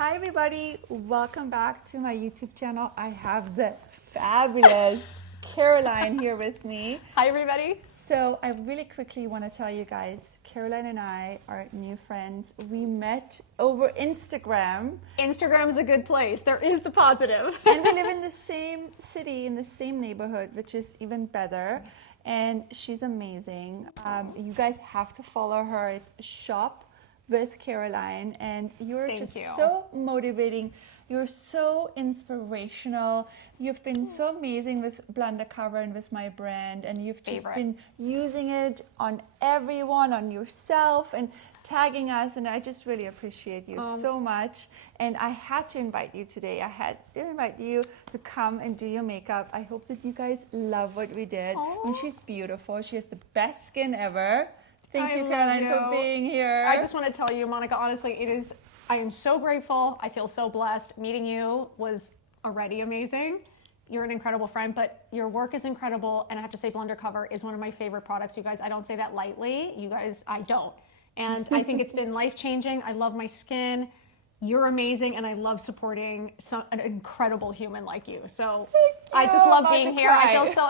Hi everybody, welcome back to my YouTube channel. I have the fabulous Caroline here with me. Hi everybody. So I really quickly want to tell you guys, Caroline and I are new friends. We met over Instagram. Instagram is a good place. There is the positive. And we live in the same city, in the same neighborhood, which is even better. And she's amazing. You guys have to follow her. It's Shop with Caroline, and you're so motivating. You're so inspirational. You've been so amazing with Blunder Cover and with my brand, and you've just been using it on everyone, on yourself, and tagging us, and I just really appreciate you so much. And I had to invite you today. I had to invite you to come and do your makeup. I hope that you guys love what we did. And she's beautiful. She has the best skin ever. Thank you, Caroline, for being here. I just want to tell you, Monica, honestly, I am so grateful. I feel so blessed. Meeting you was already amazing. You're an incredible friend, but your work is incredible. And I have to say, Blunder Cover is one of my favorite products. You guys, I don't say that lightly. You guys, I don't. And I think it's been life-changing. I love my skin. You're amazing, and I love supporting an incredible human like you. So I just love being here.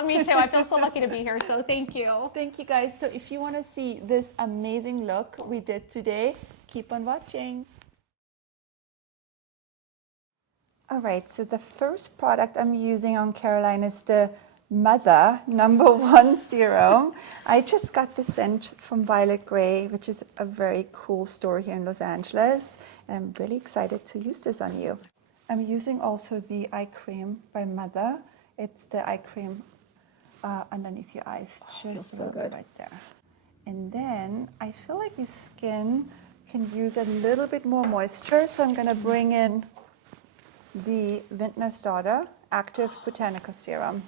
Me too. I feel so lucky to be here. So thank you. Thank you, guys. So if you want to see this amazing look we did today, keep on watching. All right. So the first product I'm using on Caroline is the MUTHA #1 serum. I just got the scent from Violet Grey, which is a very cool store here in Los Angeles, and I'm really excited to use this on you. I'm using also the eye cream by MUTHA. It's the eye cream underneath your eyes. Feels so good right there. And then I feel like your skin can use a little bit more moisture, so I'm going to bring in the VINTNER'S Active Botanical Serum.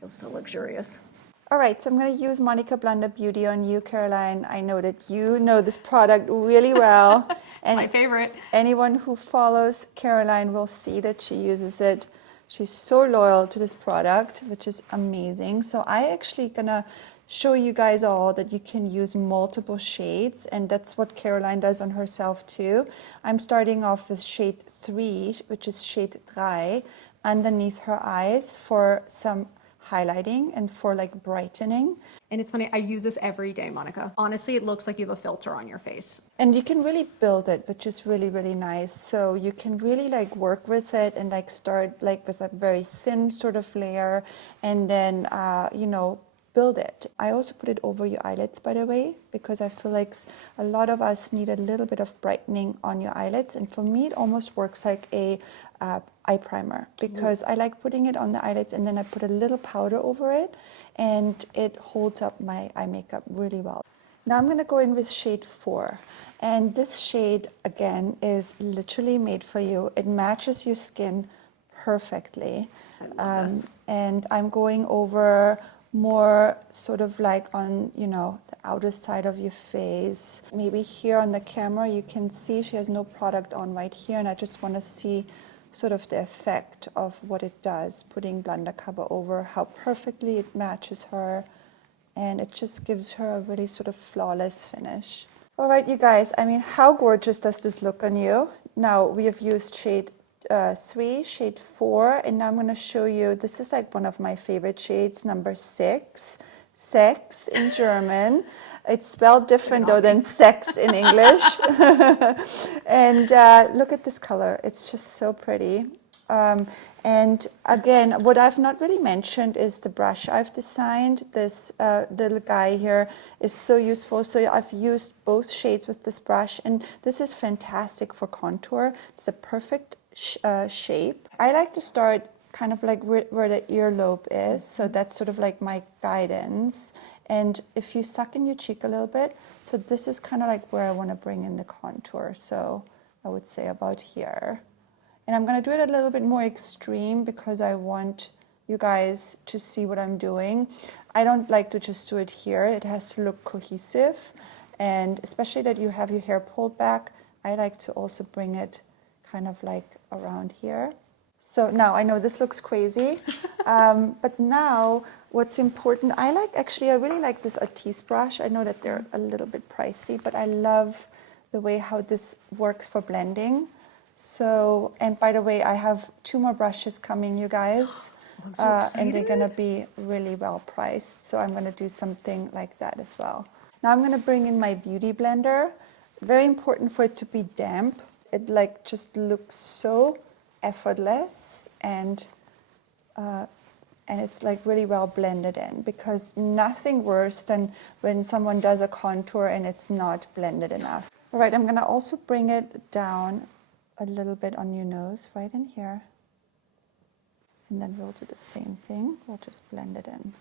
Feels so luxurious. All right, so I'm going to use Monika Blunder Beauty on you, Caroline. I know that you know this product really well. And my favorite. Anyone who follows Caroline will see that she uses it. She's so loyal to this product, which is amazing. So I actually gonna show you guys all that you can use multiple shades, and that's what Caroline does on herself too. I'm starting off with shade 3, which is shade Drei, underneath her eyes for some highlighting and for like brightening. And it's funny, I use this every day, Monica. Honestly, it looks like you have a filter on your face. And you can really build it, which is really, really nice. So you can really like work with it and like start like with a very thin sort of layer, and then, you know, build it. I also put it over your eyelids, by the way, because I feel like a lot of us need a little bit of brightening on your eyelids. And for me, it almost works like a eye primer, because I like putting it on the eyelids and then I put a little powder over it, and it holds up my eye makeup really well. Now I'm going to go in with shade 4, and this shade again is literally made for you. It matches your skin perfectly. And I'm going over more sort of like on, you know, the outer side of your face. Maybe here on the camera you can see she has no product on right here, and I just want to see sort of the effect of what it does, putting Blunder Cover over, how perfectly it matches her, and it just gives her a really sort of flawless finish. All right, you guys, I mean, how gorgeous does this look on you? Now we have used shade 3, shade 4, and now I'm going to show you, this is like one of my favorite shades, number 6, Sechs in German. It's spelled different though than sex in English. And look at this color, it's just so pretty. And again, what I've not really mentioned is the brush I've designed. This little guy here is so useful. So I've used both shades with this brush, and this is fantastic for contour. It's the perfect shape. I like to start kind of like where the earlobe is, so that's sort of like my guidance. And if you suck in your cheek a little bit, so this is kind of like where I want to bring in the contour. So I would say about here. And I'm going to do it a little bit more extreme because I want you guys to see what I'm doing. I don't like to just do it here. It has to look cohesive. And especially that you have your hair pulled back, I like to also bring it kind of like around here. So now I know this looks crazy, but now what's important, I really like this Artiste brush. I know that they're a little bit pricey, but I love the way how this works for blending. So, and by the way, I have 2 more brushes coming, you guys. I'm so and they're excited. gonna be really well priced. So I'm gonna do something like that as well. Now I'm gonna bring in my beauty blender. Very important for it to be damp. It like just looks so effortless, and it's like really well blended in, because nothing worse than when someone does a contour and it's not blended enough. All right, I'm gonna also bring it down a little bit on your nose, right in here. And then we'll do the same thing. We'll just blend it in.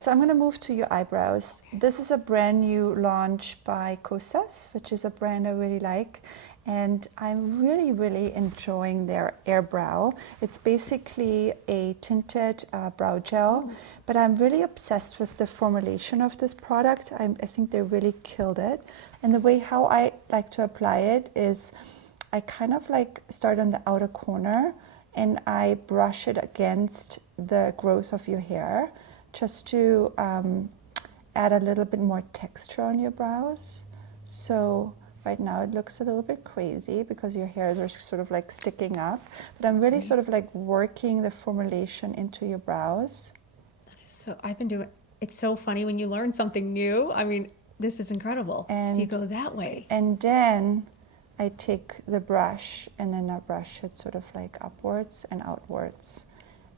So I'm gonna move to your eyebrows. This is a brand new launch by Kosas, which is a brand I really like. And I'm really, really enjoying their Airbrow. It's basically a tinted brow gel, but I'm really obsessed with the formulation of this product. I think they really killed it. And the way how I like to apply it is I kind of like start on the outer corner and I brush it against the growth of your hair just to add a little bit more texture on your brows. So right now it looks a little bit crazy because your hairs are sort of like sticking up, but I'm really sort of like working the formulation into your brows. So I've been doing, it's so funny when you learn something new. I mean, this is incredible. And so you go that way. And then I take the brush and then I brush it sort of like upwards and outwards.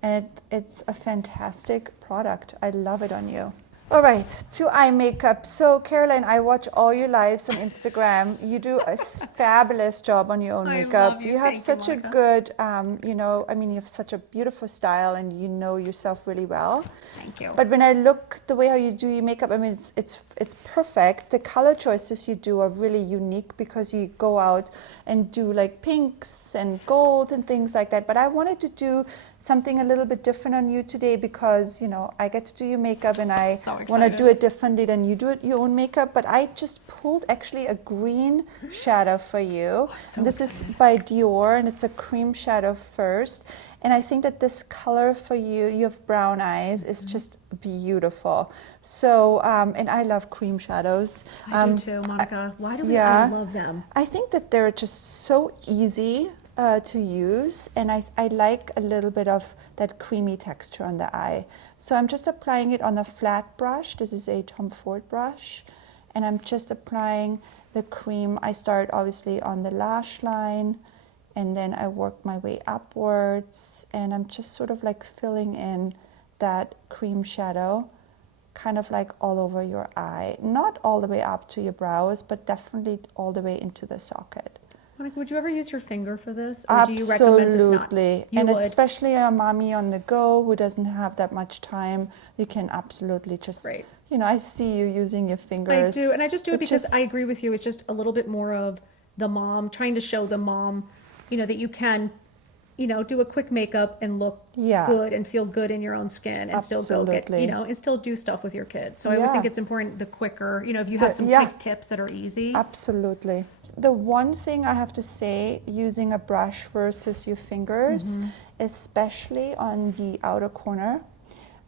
And it's a fantastic product. I love it on you. All right, to eye makeup. So Caroline, I watch all your lives on Instagram. You do a fabulous job on your own I makeup. love you. You have Thank you, such a Monika. good, you know, I mean, you have such a beautiful style and you know yourself really well. Thank you. But when I look the way how you do your makeup, I mean, it's perfect. The color choices you do are really unique because you go out and do like pinks and gold and things like that. But I wanted to do something a little bit different on you today because, you know, I get to do your makeup and I So want to excited. do it differently than you do it your own makeup. But I just pulled actually a green shadow for you. so And this is by Dior and it's a cream shadow first. And I think that this color for you, you have brown eyes, is just beautiful. So, and I love cream shadows. I do too, Monika. Why do we yeah. all love them? I think that they're just so easy to use, and I like a little bit of that creamy texture on the eye. So I'm just applying it on a flat brush. This is a Tom Ford brush, and I'm just applying the cream. I start obviously on the lash line, and then I work my way upwards, and I'm just sort of like filling in that cream shadow, kind of like all over your eye. Not all the way up to your brows, but definitely all the way into the socket. Monika, would you ever use your finger for this? Or do you recommend just not? Absolutely. You And would? especially a mommy on the go who doesn't have that much time, you can absolutely just, Right. you know, I see you using your fingers. I do, and I just do it because just- I agree with you. It's just a little bit more of the mom, trying to show the mom, you know, that you can, you know, do a quick makeup and look Yeah. good and feel good in your own skin and still go get, Absolutely. you know, and still do stuff with your kids. So I always Yeah. think it's important, the quicker, you know, if you have some yeah. quick tips that are easy. Absolutely. The one thing I have to say, using a brush versus your fingers, especially on the outer corner,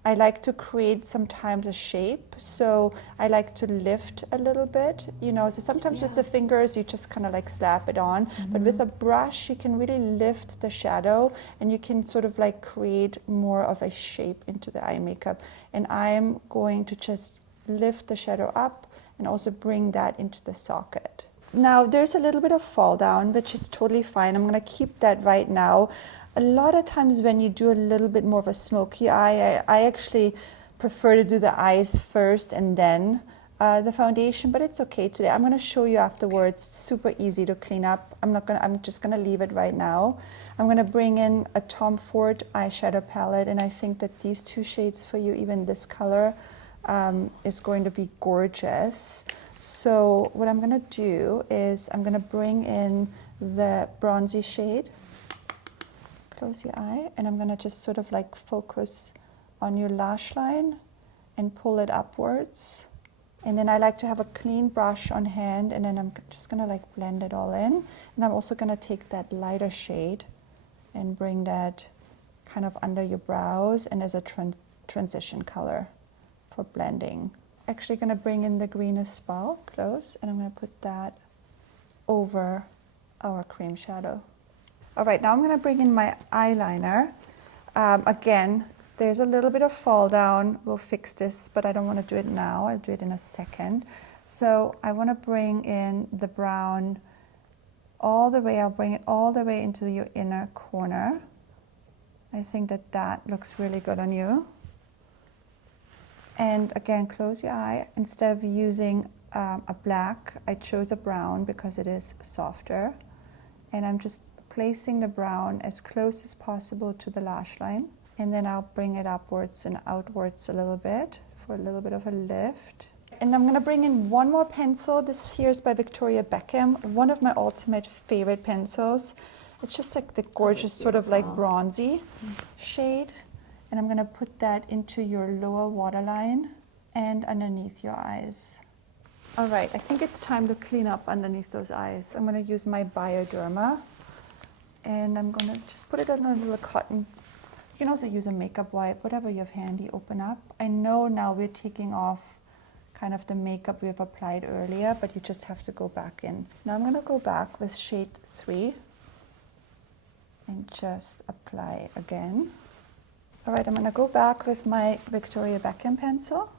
I like to create sometimes a shape. So I like to lift a little bit, you know, so sometimes with the fingers, you just kind of like slap it on. But with a brush, you can really lift the shadow and you can sort of like create more of a shape into the eye makeup. And I'm going to just lift the shadow up and also bring that into the socket. Now there's a little bit of fall down, which is totally fine. I'm gonna keep that right now. A lot of times when you do a little bit more of a smoky eye, I actually prefer to do the eyes first and then the foundation, but it's okay today. I'm gonna show you afterwards. It's super easy to clean up. I'm just gonna leave it right now. I'm gonna bring in a Tom Ford eyeshadow palette, and I think that these 2 shades for you, even this color, is going to be gorgeous. So what I'm gonna do is I'm gonna bring in the bronzy shade. Close your eye, and I'm gonna just sort of like focus on your lash line and pull it upwards. And then I like to have a clean brush on hand, and then I'm just gonna like blend it all in. And I'm also gonna take that lighter shade and bring that kind of under your brows and as a transition color for blending. Actually gonna bring in the green as well, close, and I'm gonna put that over our cream shadow. All right, now I'm going to bring in my eyeliner. Again, there's a little bit of fall down. We'll fix this, but I don't want to do it now. I'll do it in a second. So I want to bring in the brown all the way. I'll bring it all the way into your inner corner. I think that that looks really good on you. And again, close your eye. Instead of using a black, I chose a brown because it is softer. And I'm just placing the brown as close as possible to the lash line. And then I'll bring it upwards and outwards a little bit for a little bit of a lift. And I'm going to bring in one more pencil. This here is by Victoria Beckham, one of my ultimate favorite pencils. It's just like the gorgeous sort of like bronzy shade. And I'm going to put that into your lower waterline and underneath your eyes. All right, I think it's time to clean up underneath those eyes. I'm going to use my BIODERMA. And I'm going to just put it on a little cotton. You can also use a makeup wipe, whatever you have handy, open up. I know now we're taking off kind of the makeup we've applied earlier, but you just have to go back in. Now I'm going to go back with shade 3 and just apply again. All right, I'm going to go back with my Victoria Beckham pencil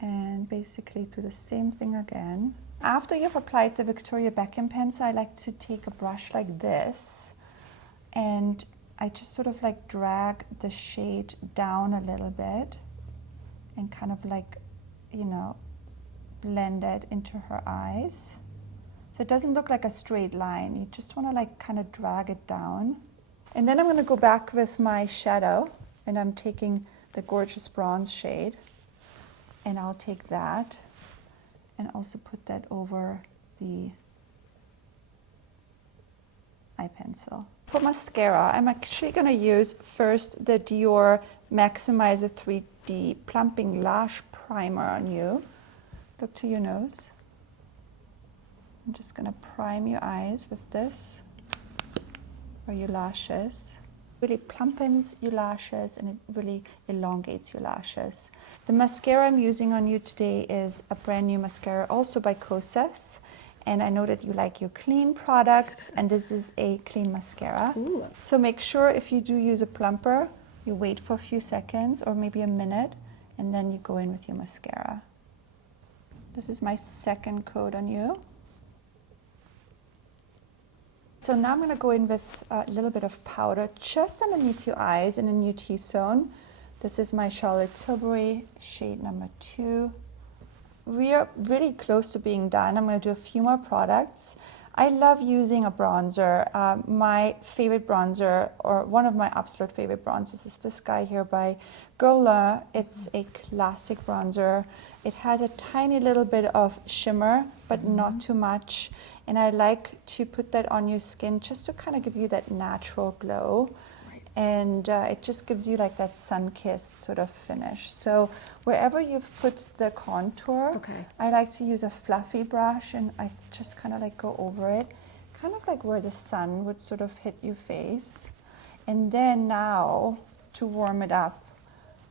and basically do the same thing again. After you've applied the Victoria Beckham pencil, I like to take a brush like this and I just sort of like drag the shade down a little bit and kind of like, you know, blend it into her eyes. So it doesn't look like a straight line. You just want to like kind of drag it down. And then I'm going to go back with my shadow and I'm taking the gorgeous bronze shade and I'll take that and also put that over the eye pencil. For mascara, I'm actually going to use first the Dior Maximizer 3D Plumping Lash Primer on you. Look to your nose. I'm just going to prime your eyes with this, or your lashes. Really plumpens your lashes and it really elongates your lashes. The mascara I'm using on you today is a brand new mascara, also by Kosas. And I know that you like your clean products, and this is a clean mascara. Ooh. So make sure if you do use a plumper, you wait for a few seconds or maybe a minute, and then you go in with your mascara. This is my second coat on you. So now I'm going to go in with a little bit of powder just underneath your eyes and in your T-zone. This is my Charlotte Tilbury shade number 2. We are really close to being done. I'm going to do a few more products. I love using a bronzer. My favorite bronzer, or one of my absolute favorite bronzers, is this guy here by Guerlain. It's a classic bronzer. It has a tiny little bit of shimmer, but not too much. And I like to put that on your skin just to kind of give you that natural glow. And it just gives you like that sun-kissed sort of finish. So wherever you've put the contour, I like to use a fluffy brush and I just kind of like go over it, kind of like where the sun would sort of hit your face. And then now, to warm it up,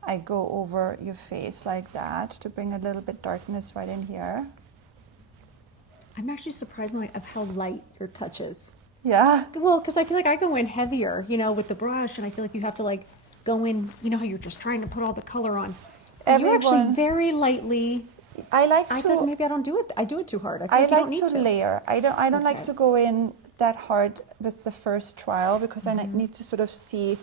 I go over your face like that to bring a little bit darkness right in here. I'm actually surprised of how light your touch is. Yeah. Well, because I feel like I go in heavier, you know, with the brush, and I feel like you have to like go in, you know how you're just trying to put all the color on. You actually very lightly. I like I to. thought maybe I don't do it. I do it too hard. I feel I like you don't like need to layer. I don't like to go in that hard with the first trial because I need to sort of see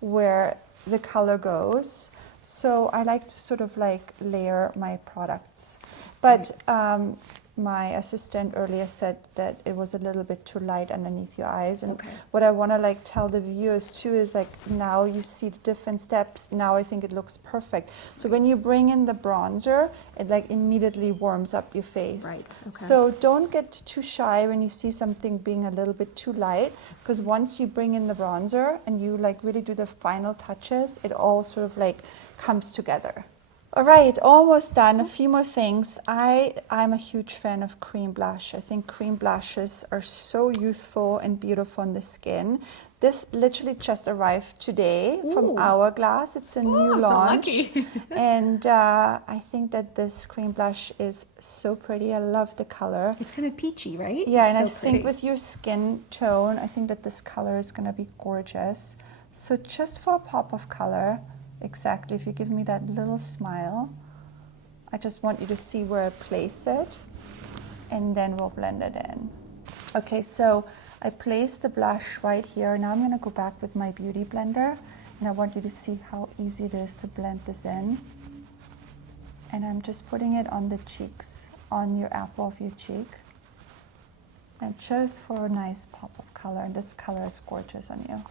where the color goes. So I like to sort of like layer my products. But my assistant earlier said that it was a little bit too light underneath your eyes, and what I want to like tell the viewers too is like, now you see the different steps. Now I think it looks perfect. So when you bring in the bronzer, it like immediately warms up your face. So don't get too shy when you see something being a little bit too light, because once you bring in the bronzer and you like really do the final touches, it all sort of like comes together. All right, almost done. A few more things. I'm a huge fan of cream blush. I think cream blushes are so youthful and beautiful on the skin. This literally just arrived today from Hourglass. It's a new launch. So lucky. And I think that this cream blush is so pretty. I love the color. It's kind of peachy, right? Yeah, It's and so I think pretty. with your skin tone, I think that this color is going to be gorgeous. So just for a pop of color, exactly, if you give me that little smile, I just want you to see where I place it, and then we'll blend it in. Okay, so I placed the blush right here. Now I'm going to go back with my beauty blender, and I want you to see how easy it is to blend this in. And I'm just putting it on the cheeks, on your apple of your cheek. And just for a nice pop of color, and this color is gorgeous on you.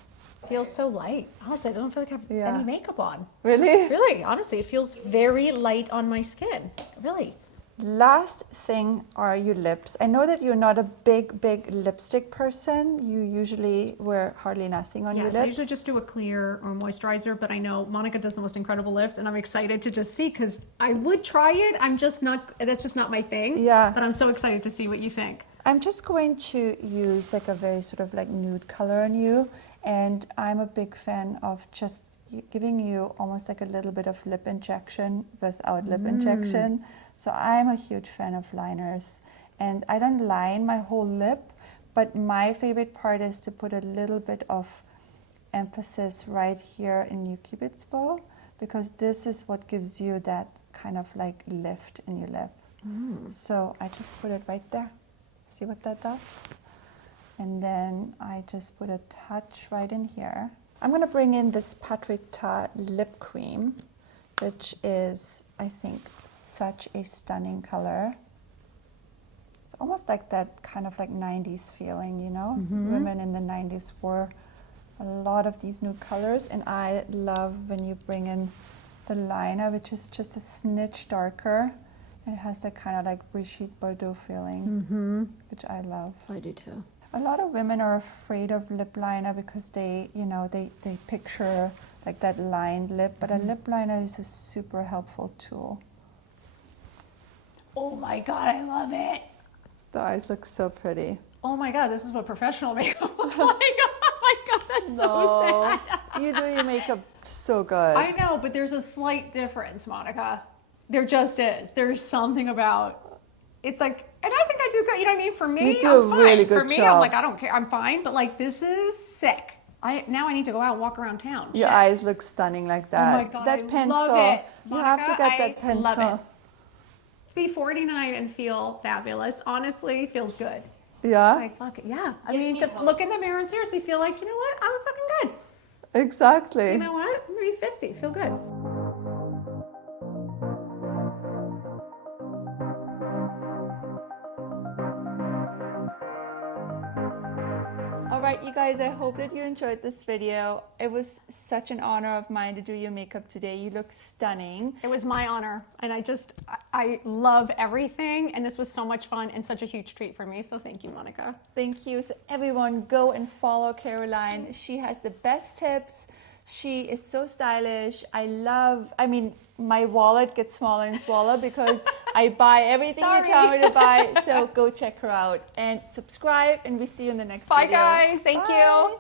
Feels so light. Honestly, I don't feel like I have Yeah. any makeup on. Really? Really, honestly, it feels very light on my skin. Really. Last thing are your lips. I know that you're not a big lipstick person. You usually wear hardly nothing on your lips. Yes, I usually just do a clear or moisturizer, but I know Monika does the most incredible lips, and I'm excited to just see, because I would try it. I'm just not, that's just not my thing. Yeah. But I'm so excited to see what you think. I'm just going to use like a very sort of like nude color on you, and I'm a big fan of just giving you almost like a little bit of lip injection without lip injection. So I'm a huge fan of liners, and I don't line my whole lip, but my favorite part is to put a little bit of emphasis right here in your cupid's bow, because this is what gives you that kind of like lift in your lip. So I just put it right there. See what that does? And then I just put a touch right in here. I'm going to bring in this Patrick Ta lip cream, which is, I think, such a stunning color. It's almost like that kind of like 90s feeling, you know? Women in the 90s wore a lot of these nude colors, and I love when you bring in the liner, which is just a smidge darker. It has that kind of like Brigitte Bardot feeling, which I love. I do too. A lot of women are afraid of lip liner because they, you know, they picture like that lined lip, but a lip liner is a super helpful tool. Oh my God, I love it. The eyes look so pretty. Oh my God, this is what professional makeup looks like. Oh my God, that's so sad. You do your makeup so good. I know, but there's a slight difference, Monika. There just is. There's something about, it's like, and I think I do good. You know what I mean? For me, You do I'm a fine. really good For me, job. I'm like, I don't care. I'm fine. But like, this is sick. Now I need to go out and walk around town. Your Shit. eyes look stunning like that. Oh my God, that I pencil. love it. You have to Monika, get I that pencil. love it. Be 49 and feel fabulous. Honestly, feels good. Yeah, Like, fuck it. Yeah. I mean, to look in the mirror and seriously feel like, you know what? I look fucking good. exactly. You know what? I'm gonna be 50. Feel good. Alright, you guys, I hope that you enjoyed this video. It was such an honor of mine to do your makeup today. You look stunning. It was my honor, and I love everything, and this was so much fun and such a huge treat for me, so thank you, Monika. Thank you. So everyone, go and follow Caroline. She has the best tips. She is so stylish. I mean, my wallet gets smaller and smaller because I buy everything you tell me to buy. So go check her out and subscribe, and we see you in the next Bye, video. guys. Thank you. Bye.